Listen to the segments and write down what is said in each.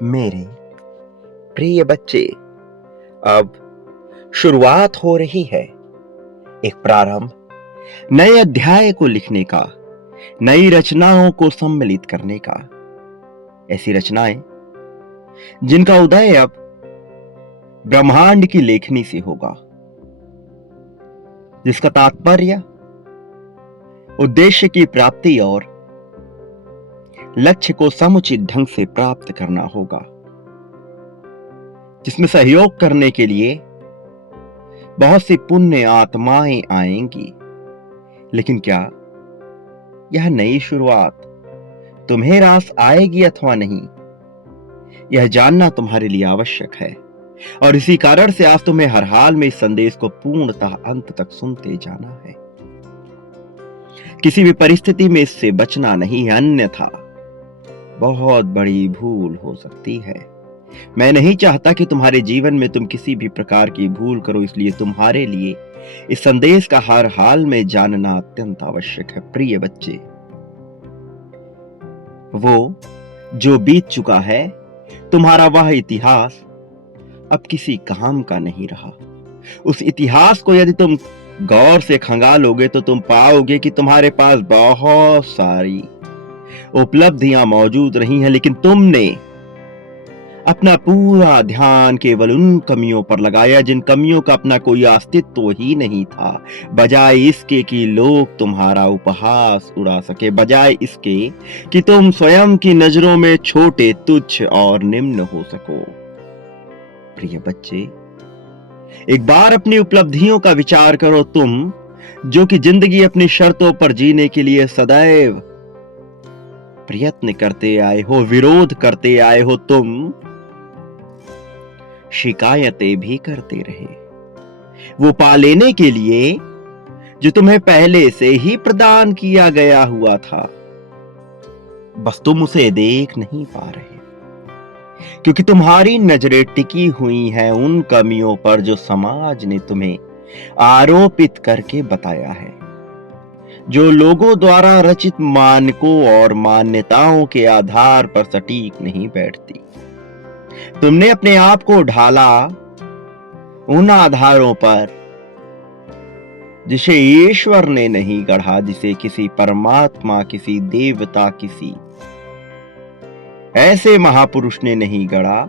मेरे प्रिय बच्चे, अब शुरुआत हो रही है एक प्रारंभ, नए अध्याय को लिखने का, नई रचनाओं को सम्मिलित करने का। ऐसी रचनाएं जिनका उदय अब ब्रह्मांड की लेखनी से होगा, जिसका तात्पर्य उद्देश्य की प्राप्ति और लक्ष्य को समुचित ढंग से प्राप्त करना होगा, जिसमें सहयोग करने के लिए बहुत सी पुण्य आत्माएं आएंगी। लेकिन क्या यह नई शुरुआत तुम्हें रास आएगी अथवा नहीं, यह जानना तुम्हारे लिए आवश्यक है। और इसी कारण से आज तुम्हें हर हाल में इस संदेश को पूर्णतः अंत तक सुनते जाना है। किसी भी परिस्थिति में इससे बचना नहीं है, अन्यथा बहुत बड़ी भूल हो सकती है। मैं नहीं चाहता कि तुम्हारे जीवन में तुम किसी भी प्रकार की भूल करो, इसलिए तुम्हारे लिए इस संदेश का हर हाल में जानना अत्यंत आवश्यक है। प्रिय बच्चे, वो जो बीत चुका है, तुम्हारा वह इतिहास अब किसी काम का नहीं रहा। उस इतिहास को यदि तुम गौर से खंगालोगे तो तुम पाओगे कि तुम्हारे पास बहुत सारी उपलब्धियां मौजूद रही हैं, लेकिन तुमने अपना पूरा ध्यान केवल उन कमियों पर लगाया जिन कमियों का अपना कोई अस्तित्व ही नहीं था। बजाय इसके कि लोग तुम्हारा उपहास उड़ा सके, बजाय इसके कि तुम स्वयं की नजरों में छोटे, तुच्छ और निम्न हो सको। प्रिय बच्चे, एक बार अपनी उपलब्धियों का विचार करो। तुम जो कि जिंदगी अपनी शर्तों पर जीने के लिए सदैव प्रयत्न करते आए हो, विरोध करते आए हो, तुम शिकायतें भी करते रहे वो पा लेने के लिए जो तुम्हें पहले से ही प्रदान किया गया हुआ था। बस तुम उसे देख नहीं पा रहे, क्योंकि तुम्हारी नजरें टिकी हुई हैं उन कमियों पर जो समाज ने तुम्हें आरोपित करके बताया है, जो लोगों द्वारा रचित मानकों और मान्यताओं के आधार पर सटीक नहीं बैठती। तुमने अपने आप को ढाला उन आधारों पर जिसे ईश्वर ने नहीं गढ़ा, जिसे किसी परमात्मा, किसी देवता, किसी ऐसे महापुरुष ने नहीं गढ़ा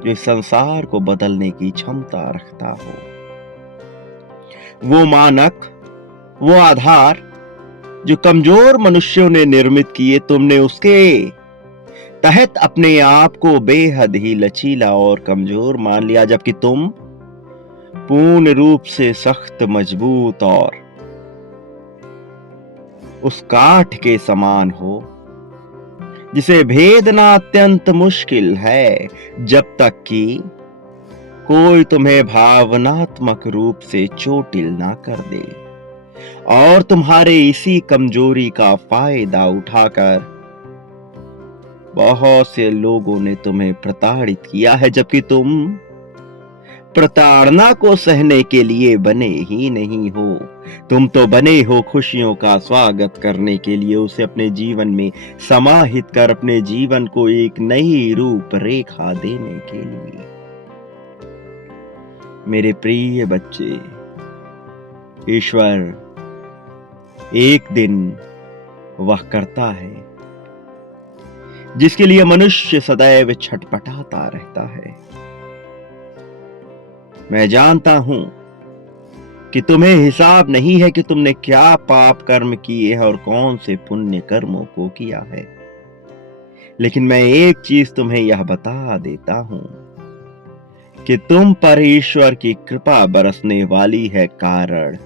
जो इस संसार को बदलने की क्षमता रखता हो। वो मानक, वो आधार जो कमजोर मनुष्यों ने निर्मित किए, तुमने उसके तहत अपने आप को बेहद ही लचीला और कमजोर मान लिया, जबकि तुम पूर्ण रूप से सख्त, मजबूत और उस काठ के समान हो जिसे भेदना अत्यंत मुश्किल है, जब तक कि कोई तुम्हें भावनात्मक रूप से चोटिल ना कर दे। और तुम्हारे इसी कमजोरी का फायदा उठाकर बहुत से लोगों ने तुम्हें प्रताड़ित किया है, जबकि तुम प्रताड़ना को सहने के लिए बने ही नहीं हो। तुम तो बने हो खुशियों का स्वागत करने के लिए, उसे अपने जीवन में समाहित कर अपने जीवन को एक नई रूपरेखा देने के लिए। मेरे प्रिय बच्चे, ईश्वर एक दिन वह करता है जिसके लिए मनुष्य सदैव छटपटाता रहता है। मैं जानता हूं कि तुम्हें हिसाब नहीं है कि तुमने क्या पाप कर्म किए हैं और कौन से पुण्य कर्मों को किया है, लेकिन मैं एक चीज तुम्हें यह बता देता हूं कि तुम पर ईश्वर की कृपा बरसने वाली है, कारण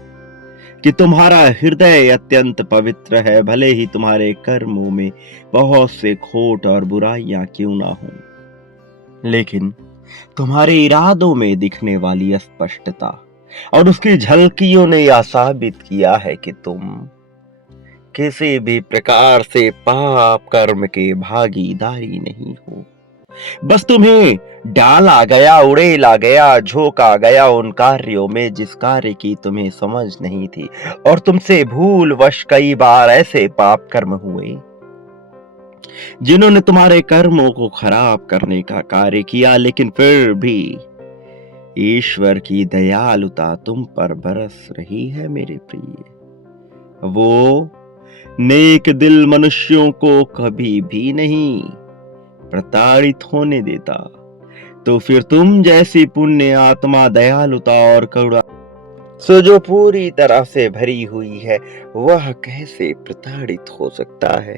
कि तुम्हारा हृदय अत्यंत पवित्र है, भले ही तुम्हारे कर्मों में बहुत से खोट और बुराइयां क्यों ना हो। लेकिन तुम्हारे इरादों में दिखने वाली अस्पष्टता और उसकी झलकियों ने यह साबित किया है कि तुम किसी भी प्रकार से पाप कर्म के भागीदारी नहीं हो। बस तुम्हें डाला गया, उड़ेला गया, झोंका गया उन कार्यों में जिस कार्य की तुम्हें समझ नहीं थी, और तुमसे भूलवश कई बार ऐसे पाप कर्म हुए जिन्होंने तुम्हारे कर्मों को खराब करने का कार्य किया, लेकिन फिर भी ईश्वर की दयालुता तुम पर बरस रही है मेरे प्रिय। वो नेक दिल मनुष्यों को कभी भी नहीं प्रताड़ित होने देता। तो फिर तुम जैसी पुण्य आत्मा, दयालुता और करुणा सो जो पूरी तरह से भरी हुई है, वह कैसे प्रताड़ित हो सकता है?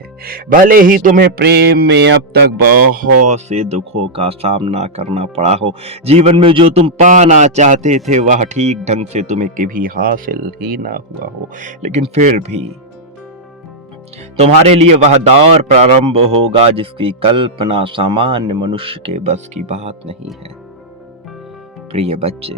भले ही तुम्हें प्रेम में अब तक बहुत से दुखों का सामना करना पड़ा हो, जीवन में जो तुम पाना चाहते थे वह ठीक ढंग से तुम्हें कभी हासिल ही ना हुआ हो, लेकिन फिर भी तुम्हारे लिए वह दौर प्रारंभ होगा जिसकी कल्पना सामान्य मनुष्य के बस की बात नहीं है। प्रिय बच्चे,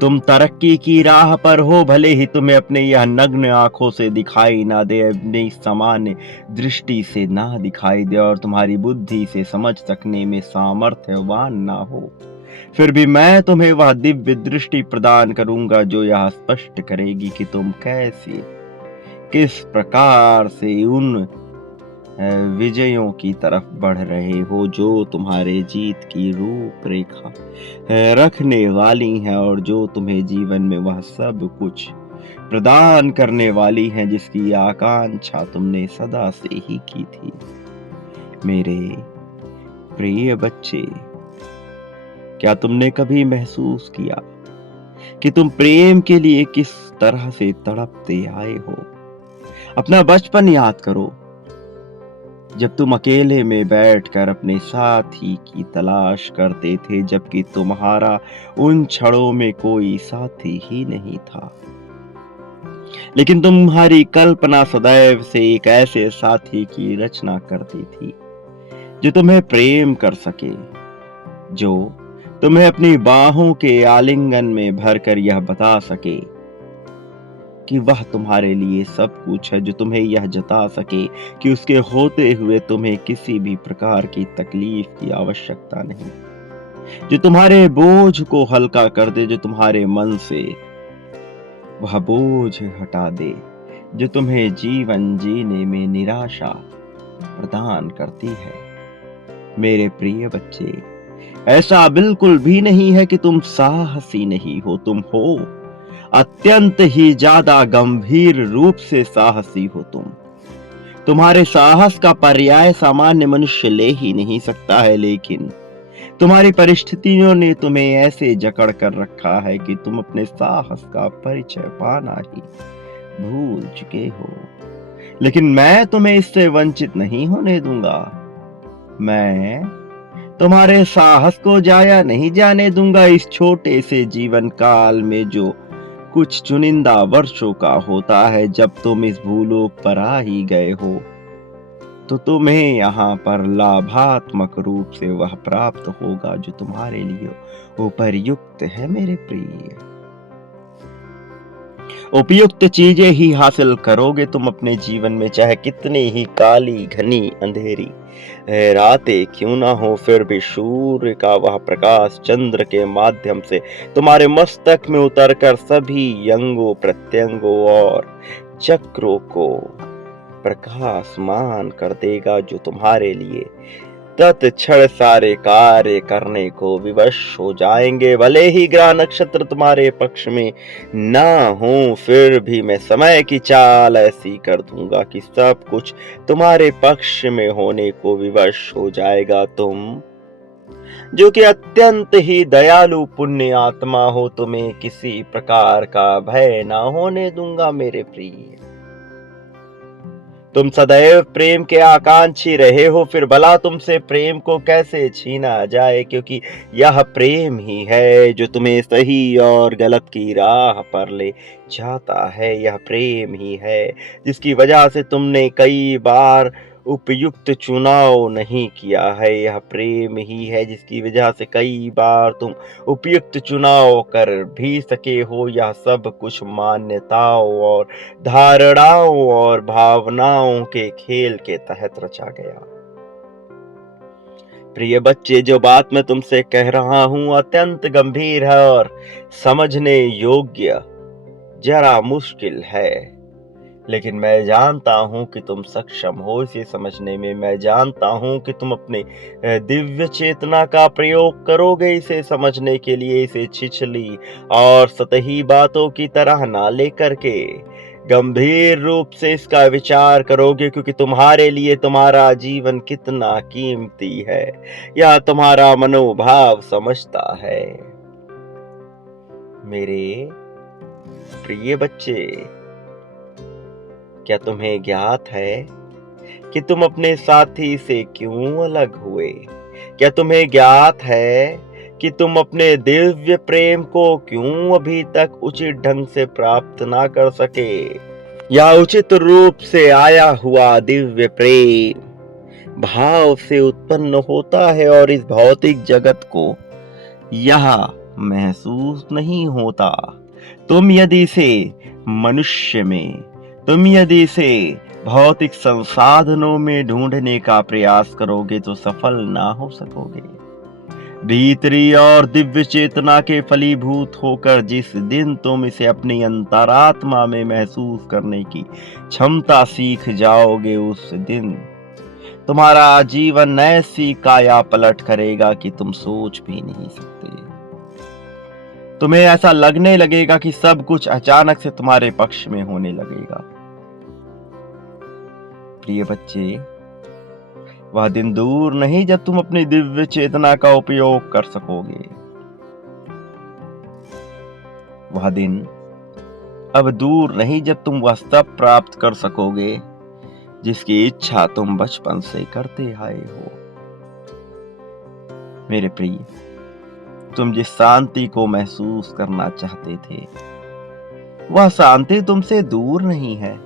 तुम तरक्की की राह पर हो, भले ही तुम्हें अपने यह नग्न आंखों से दिखाई ना दे, अपनी सामान्य दृष्टि से ना दिखाई दे और तुम्हारी बुद्धि से समझ सकने में सामर्थ्यवान ना हो, फिर भी मैं तुम्हें वह दिव्य दृष्टि प्रदान करूंगा जो यह स्पष्ट करेगी कि तुम किस प्रकार से उन विजयों की तरफ बढ़ रहे हो जो तुम्हारे जीत की रूपरेखा रखने वाली हैं और जो तुम्हें जीवन में वह सब कुछ प्रदान करने वाली हैं जिसकी आकांक्षा तुमने सदा से ही की थी। मेरे प्रिय बच्चे, क्या तुमने कभी महसूस किया कि तुम प्रेम के लिए किस तरह से तड़पते आए हो? अपना बचपन याद करो, जब तुम अकेले में बैठकर अपने साथी की तलाश करते थे, जबकि तुम्हारा उन क्षणों में कोई साथी ही नहीं था, लेकिन तुम्हारी कल्पना सदैव से एक ऐसे साथी की रचना करती थी जो तुम्हें प्रेम कर सके, जो तुम्हें अपनी बाहों के आलिंगन में भरकर यह बता सके कि वह तुम्हारे लिए सब कुछ है, जो तुम्हें यह जता सके कि उसके होते हुए तुम्हें किसी भी प्रकार की तकलीफ की आवश्यकता नहीं, जो तुम्हारे बोझ को हल्का कर दे, जो तुम्हारे मन से वह बोझ हटा दे जो तुम्हें जीवन जीने में निराशा प्रदान करती है। मेरे प्रिय बच्चे, ऐसा बिल्कुल भी नहीं है कि तुम साहसी नहीं हो, तुम हो अत्यंत ही ज्यादा गंभीर रूप से साहसी हो। तुम्हारे साहस का पर्याय सामान्य मनुष्य ले ही नहीं सकता है, लेकिन तुम्हारी परिस्थितियों ने तुम्हें ऐसे जकड़ कर रखा है कि तुम अपने साहस का परिचय पाना ही भूल चुके हो। लेकिन मैं तुम्हें इससे वंचित नहीं होने दूंगा। मैं तुम्हारे साहस को जाया नहीं जाने दूंगा। इस छोटे से जीवन काल में जो कुछ चुनिंदा वर्षों का होता है, जब तुम इस भूलोक पर आ ही गए हो, तो तुम्हें यहाँ पर लाभात्मक रूप से वह प्राप्त होगा जो तुम्हारे लिए उपयुक्त है। मेरे प्रिय, उपयुक्त चीजें ही हासिल करोगे तुम अपने जीवन में, चाहे कितनी ही काली घनी अंधेरी रातें क्यों ना हो, फिर भी सूर्य का वह प्रकाश चंद्र के माध्यम से तुम्हारे मस्तक में उतरकर सभी अंगों प्रत्यंगों और चक्रों को प्रकाशमान कर देगा, जो तुम्हारे लिए तत्क्षण सारे कार्य करने को विवश हो जाएंगे। भले ही ग्रह नक्षत्र तुम्हारे पक्ष में ना हो, फिर भी मैं समय की चाल ऐसी कर दूंगा कि सब कुछ तुम्हारे पक्ष में होने को विवश हो जाएगा। तुम जो कि अत्यंत ही दयालु पुण्य आत्मा हो, तुम्हें किसी प्रकार का भय ना होने दूंगा। मेरे प्रिय, तुम सदैव प्रेम के आकांक्षी रहे हो, फिर भला तुमसे प्रेम को कैसे छीना जाए, क्योंकि यह प्रेम ही है जो तुम्हें सही और गलत की राह पर ले जाता है। यह प्रेम ही है जिसकी वजह से तुमने कई बार उपयुक्त चुनाव नहीं किया है। यह प्रेम ही है जिसकी वजह से कई बार तुम उपयुक्त चुनाव कर भी सके हो। यह सब कुछ मान्यताओं और धारणाओं और भावनाओं के खेल के तहत रचा गया। प्रिय बच्चे, जो बात मैं तुमसे कह रहा हूं अत्यंत गंभीर है और समझने योग्य जरा मुश्किल है, लेकिन मैं जानता हूँ कि तुम सक्षम हो इसे समझने में। मैं जानता हूँ कि तुम अपने दिव्य चेतना का प्रयोग करोगे इसे समझने के लिए। इसे छिछली और सतही बातों की तरह ना लेकर के गंभीर रूप से इसका विचार करोगे, क्योंकि तुम्हारे लिए तुम्हारा जीवन कितना कीमती है यह तुम्हारा मनोभाव समझता है। मेरे प्रिय बच्चे, क्या तुम्हें ज्ञात है कि तुम अपने साथी से क्यों अलग हुए? क्या तुम्हें ज्ञात है कि तुम अपने दिव्य प्रेम को क्यों अभी तक उचित ढंग से प्राप्त ना कर सके? या उचित रूप से आया हुआ दिव्य प्रेम भाव से उत्पन्न होता है और इस भौतिक जगत को यह महसूस नहीं होता। तुम यदि इसे मनुष्य में, तुम यदि इसे भौतिक संसाधनों में ढूंढने का प्रयास करोगे तो सफल ना हो सकोगे। भीतरी और दिव्य चेतना के फलीभूत होकर जिस दिन तुम इसे अपनी अंतरात्मा में महसूस करने की क्षमता सीख जाओगे, उस दिन तुम्हारा जीवन ऐसी काया पलट करेगा कि तुम सोच भी नहीं सकते। तुम्हें ऐसा लगने लगेगा कि सब कुछ अचानक से तुम्हारे पक्ष में होने लगेगा। प्रिय बच्चे, वह दिन दूर नहीं जब तुम अपनी दिव्य चेतना का उपयोग कर सकोगे। वह दिन अब दूर नहीं जब तुम वह सब प्राप्त कर सकोगे जिसकी इच्छा तुम बचपन से करते आए हो। मेरे प्रिय, तुम जिस शांति को महसूस करना चाहते थे वह शांति तुमसे दूर नहीं है।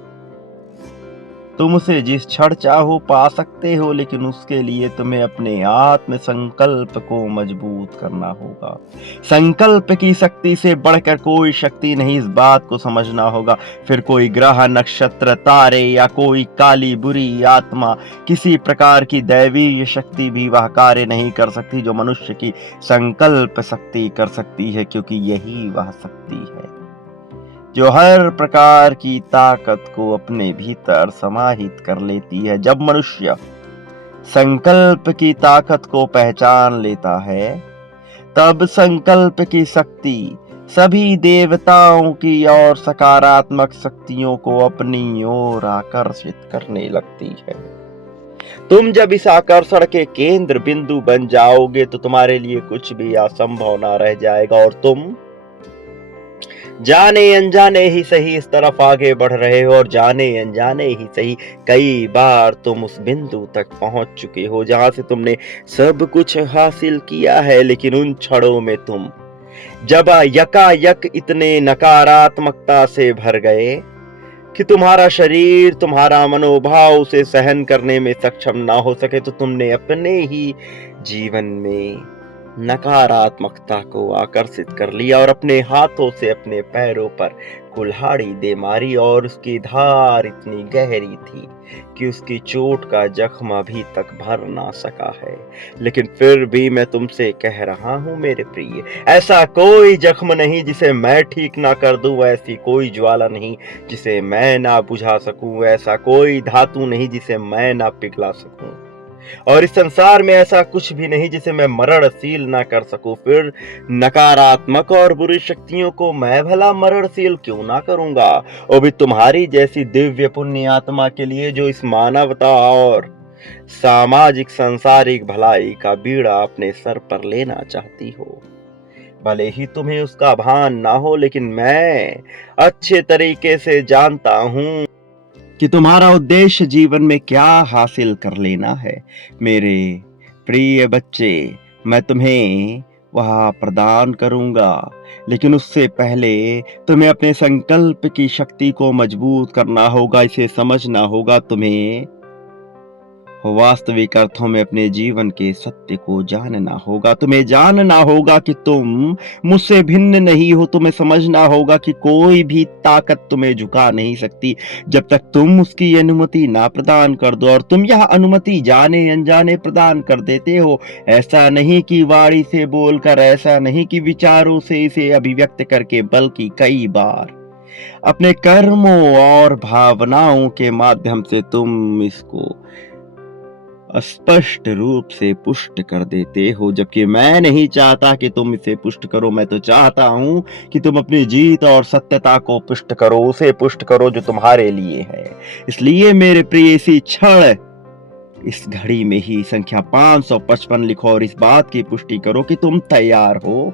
तुम उसे जिस क्षण चाहो पा सकते हो, लेकिन उसके लिए तुम्हें अपने आत्म संकल्प को मजबूत करना होगा। संकल्प की शक्ति से बढ़कर कोई शक्ति नहीं, इस बात को समझना होगा। फिर कोई ग्रह, नक्षत्र, तारे या कोई काली बुरी आत्मा, किसी प्रकार की दैवीय शक्ति भी वह कार्य नहीं कर सकती जो मनुष्य की संकल्प शक्ति कर सकती है, क्योंकि यही वह शक्ति है जो हर प्रकार की ताकत को अपने भीतर समाहित कर लेती है। जब मनुष्य संकल्प की ताकत को पहचान लेता है, तब संकल्प की शक्ति सभी देवताओं की और सकारात्मक शक्तियों को अपनी ओर आकर्षित करने लगती है। तुम जब इस आकर्षण के केंद्र बिंदु बन जाओगे तो तुम्हारे लिए कुछ भी असंभव ना रह जाएगा और तुम जाने अनजाने ही सही इस तरफ आगे बढ़ रहे हो, और जाने अनजाने ही सही कई बार तुम उस बिंदु तक पहुंच चुके हो जहां से तुमने सब कुछ हासिल किया है। लेकिन उन क्षणों में तुम जब यकायक इतने नकारात्मकता से भर गए कि तुम्हारा शरीर, तुम्हारा मनोभाव उसे सहन करने में सक्षम ना हो सके, तो तुमने अपने ही जीवन में नकारात्मकता को आकर्षित कर लिया और अपने हाथों से अपने पैरों पर कुल्हाड़ी दे मारी, और उसकी धार इतनी गहरी थी कि उसकी चोट का जख्म अभी तक भर ना सका है। लेकिन फिर भी मैं तुमसे कह रहा हूं मेरे प्रिय, ऐसा कोई जख्म नहीं जिसे मैं ठीक ना कर दूं, ऐसी कोई ज्वाला नहीं जिसे मैं ना बुझा सकूं, ऐसा कोई धातु नहीं जिसे मैं ना पिघला सकूं, और इस संसार में ऐसा कुछ भी नहीं जिसे मैं मरणशील ना कर सकूं। फिर नकारात्मक और बुरी शक्तियों को मैं भला मरणशील क्यों ना करूंगा, वो भी तुम्हारी जैसी दिव्य पुण्य आत्मा के लिए जो इस मानवता और सामाजिक सांसारिक भलाई का बीड़ा अपने सर पर लेना चाहती हो। भले ही तुम्हें उसका भान ना हो, लेकिन मैं अच्छे तरीके से जानता हूं कि तुम्हारा उद्देश्य जीवन में क्या हासिल कर लेना है। मेरे प्रिय बच्चे, मैं तुम्हें वह प्रदान करूंगा, लेकिन उससे पहले तुम्हें अपने संकल्प की शक्ति को मजबूत करना होगा। इसे समझना होगा। तुम्हें वास्तविक अर्थों में अपने जीवन के सत्य को जानना होगा। तुम्हें जानना होगा कि तुम मुझसे भिन्न नहीं हो। तुम्हें समझना होगा कि कोई भी ताकत तुम्हें झुका नहीं सकती जब तक तुम उसकी अनुमति ना प्रदान कर दो, और तुम यह अनुमति जाने अनजाने प्रदान कर देते हो। ऐसा नहीं कि वाणी से बोलकर, ऐसा नहीं कि विचारों से इसे अभिव्यक्त करके, बल्कि कई बार अपने कर्मों और भावनाओं के माध्यम से तुम इसको स्पष्ट रूप से पुष्ट कर देते हो, जबकि मैं नहीं चाहता कि तुम इसे पुष्ट करो। मैं तो चाहता हूं कि तुम अपनी जीत और सत्यता को पुष्ट करो, उसे पुष्ट करो जो तुम्हारे लिए है। इसलिए मेरे प्रिय, इसी क्षण इस घड़ी में ही संख्या 555 लिखो और इस बात की पुष्टि करो कि तुम तैयार हो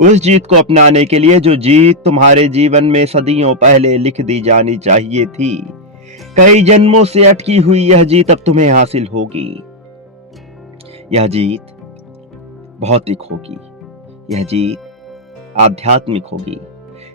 उस जीत को अपनाने के लिए जो जीत तुम्हारे जीवन में सदियों पहले लिख दी जानी चाहिए थी। कई जन्मों से अटकी हुई यह जीत अब तुम्हें हासिल होगी। यह जीत भौतिक होगी, यह जीत आध्यात्मिक होगी,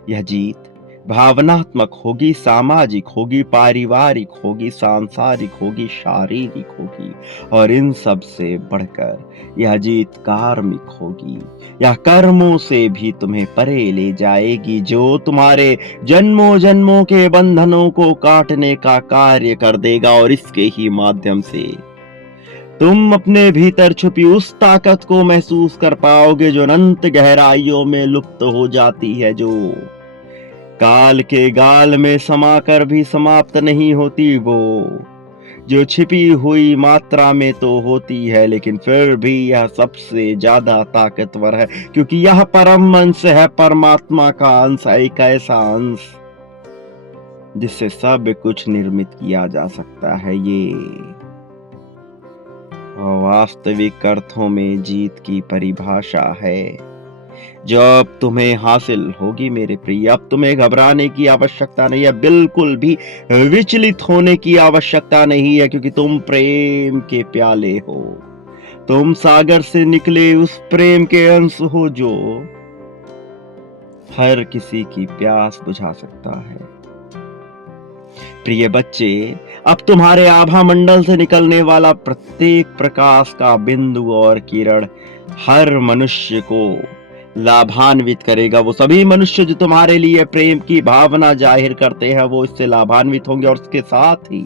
यह जीत भावनात्मक होगी, सामाजिक होगी, पारिवारिक होगी, सांसारिक होगी, शारीरिक होगी और इन सब से बढ़कर यह जीत कार्मिक होगी। यह कर्मों से भी तुम्हें परे ले जाएगी, जो तुम्हारे जन्मों जन्मों के बंधनों को काटने का कार्य कर देगा और इसके ही माध्यम से तुम अपने भीतर छुपी उस ताकत को महसूस कर पाओगे जो अनंत गहराइयों में लुप्त हो जाती है, जो काल के गाल में समाकर भी समाप्त नहीं होती, वो जो छिपी हुई मात्रा में तो होती है लेकिन फिर भी यह सबसे ज्यादा ताकतवर है, क्योंकि यह परम अंश है, परमात्मा का अंश, एक ऐसा अंश जिससे सब कुछ निर्मित किया जा सकता है। ये वास्तविक अर्थों में जीत की परिभाषा है जो अब तुम्हें हासिल होगी मेरे प्रिय। अब तुम्हें घबराने की आवश्यकता नहीं है, बिल्कुल भी विचलित होने की आवश्यकता नहीं है, क्योंकि तुम प्रेम के प्याले हो, तुम सागर से निकले उस प्रेम के अंश हो जो हर किसी की प्यास बुझा सकता है। प्रिय बच्चे, अब तुम्हारे आभा मंडल से निकलने वाला प्रत्येक प्रकाश का बिंदु और किरण हर मनुष्य को लाभान्वित करेगा। वो सभी मनुष्य जो तुम्हारे लिए प्रेम की भावना जाहिर करते हैं वो इससे लाभान्वित होंगे, और उसके साथ ही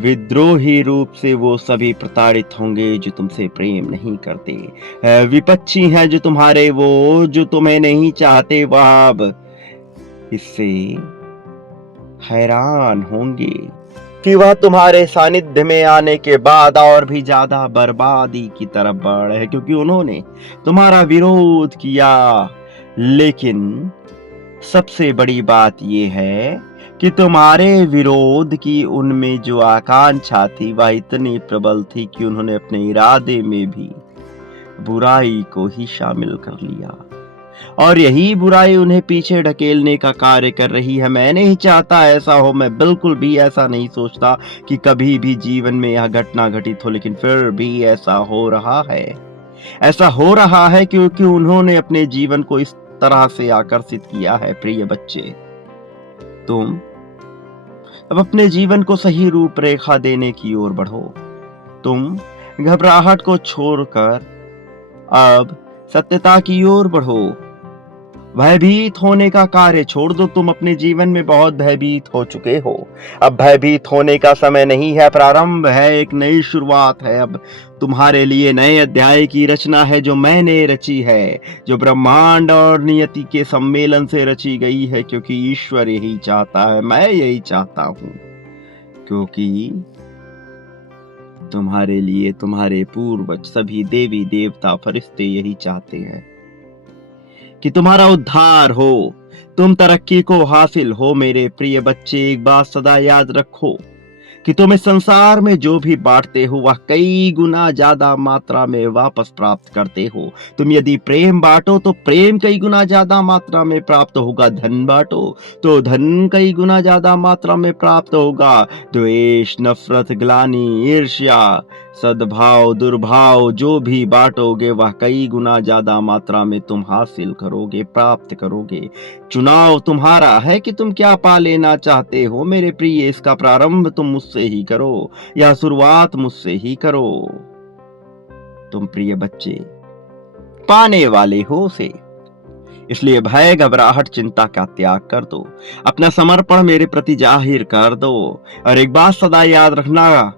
विद्रोही रूप से वो सभी प्रताड़ित होंगे जो तुमसे प्रेम नहीं करते। विपक्षी हैं जो तुम्हारे, वो जो तुम्हें नहीं चाहते, वह अब इससे हैरान होंगे कि वह तुम्हारे सानिध्य में आने के बाद और भी ज्यादा बर्बादी की तरफ बढ़ रहे हैं, क्योंकि उन्होंने तुम्हारा विरोध किया। लेकिन सबसे बड़ी बात यह है कि तुम्हारे विरोध की उनमें जो आकांक्षा थी वह इतनी प्रबल थी कि उन्होंने अपने इरादे में भी बुराई को ही शामिल कर लिया, और यही बुराई उन्हें पीछे ढकेलने का कार्य कर रही है। मैं नहीं चाहता ऐसा हो, मैं बिल्कुल भी ऐसा नहीं सोचता कि कभी भी जीवन में यह घटना घटित हो, लेकिन फिर भी ऐसा हो रहा है। ऐसा हो रहा है क्योंकि उन्होंने अपने जीवन को इस तरह से आकर्षित किया है। प्रिय बच्चे, तुम अब अपने जीवन को सही रूपरेखा देने की ओर बढ़ो। तुम घबराहट को छोड़कर अब सत्यता की ओर बढ़ो। भयभीत होने का कार्य छोड़ दो। तुम अपने जीवन में बहुत भयभीत हो चुके हो, अब भयभीत होने का समय नहीं है, प्रारंभ है, एक नई शुरुआत है। अब तुम्हारे लिए नए अध्याय की रचना है जो मैंने रची है, जो ब्रह्मांड और नियति के सम्मेलन से रची गई है, क्योंकि ईश्वर यही चाहता है, मैं यही चाहता हूं, क्योंकि तुम्हारे लिए तुम्हारे पूर्वज, सभी देवी देवता, फरिश्ते यही चाहते हैं कि तुम्हारा उद्धार हो, तुम तरक्की को हासिल हो। मेरे प्रिय बच्चे, एक बात सदा याद रखो कि तुम इस संसार में जो भी बांटते हो वह कई गुना ज्यादा मात्रा में वापस प्राप्त करते हो। तुम यदि प्रेम बांटो तो प्रेम कई गुना ज्यादा मात्रा में प्राप्त होगा, धन बांटो तो धन कई गुना ज्यादा मात्रा में प्राप्त होगा। द्वेष, नफरत, ग्लानि, ईर्ष्या, सद्भाव, दुर्भाव जो भी बांटोगे वह कई गुना ज्यादा मात्रा में तुम हासिल करोगे, प्राप्त करोगे। चुनाव तुम्हारा है कि तुम क्या पा लेना चाहते हो मेरे प्रिय। इसका प्रारंभ तुम मुझसे ही करो, या शुरुआत मुझसे ही करो। तुम प्रिय बच्चे पाने वाले हो उसे, इसलिए भय, घबराहट, चिंता का त्याग कर दो, अपना समर्पण मेरे प्रति जाहिर कर दो। और एक बात सदा याद रखना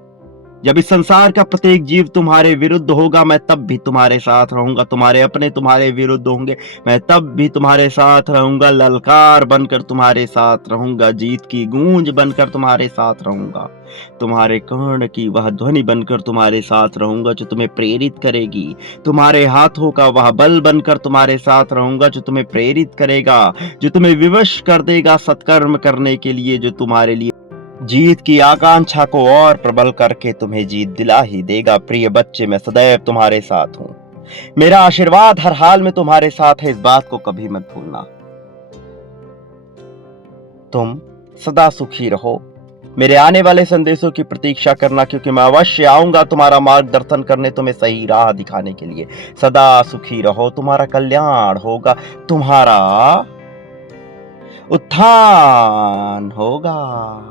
जब इस संसार का प्रत्येक जीव तुम्हारे विरुद्ध होगा, मैं तब भी तुम्हारे साथ रहूंगा। तुम्हारे अपने तुम्हारे विरुद्ध होंगे, मैं तब भी तुम्हारे साथ रहूंगा। ललकार बनकर तुम्हारे साथ रहूंगा, जीत की गूंज बनकर तुम्हारे साथ रहूंगा, तुम्हारे कर्ण की वह ध्वनि बनकर तुम्हारे साथ रहूंगा जो तुम्हें प्रेरित करेगी। तुम्हारे हाथों का वह बल बनकर तुम्हारे साथ रहूंगा जो तुम्हें प्रेरित करेगा, जो तुम्हें विवश कर देगा सत्कर्म करने के लिए, जो तुम्हारे लिए जीत की आकांक्षा को और प्रबल करके तुम्हें जीत दिला ही देगा। प्रिय बच्चे, मैं सदैव तुम्हारे साथ हूं। मेरा आशीर्वाद हर हाल में तुम्हारे साथ है, इस बात को कभी मत भूलना। तुम सदा सुखी रहो। मेरे आने वाले संदेशों की प्रतीक्षा करना, क्योंकि मैं अवश्य आऊंगा तुम्हारा मार्गदर्शन करने, तुम्हें सही राह दिखाने के लिए। सदा सुखी रहो, तुम्हारा कल्याण होगा, तुम्हारा उत्थान होगा।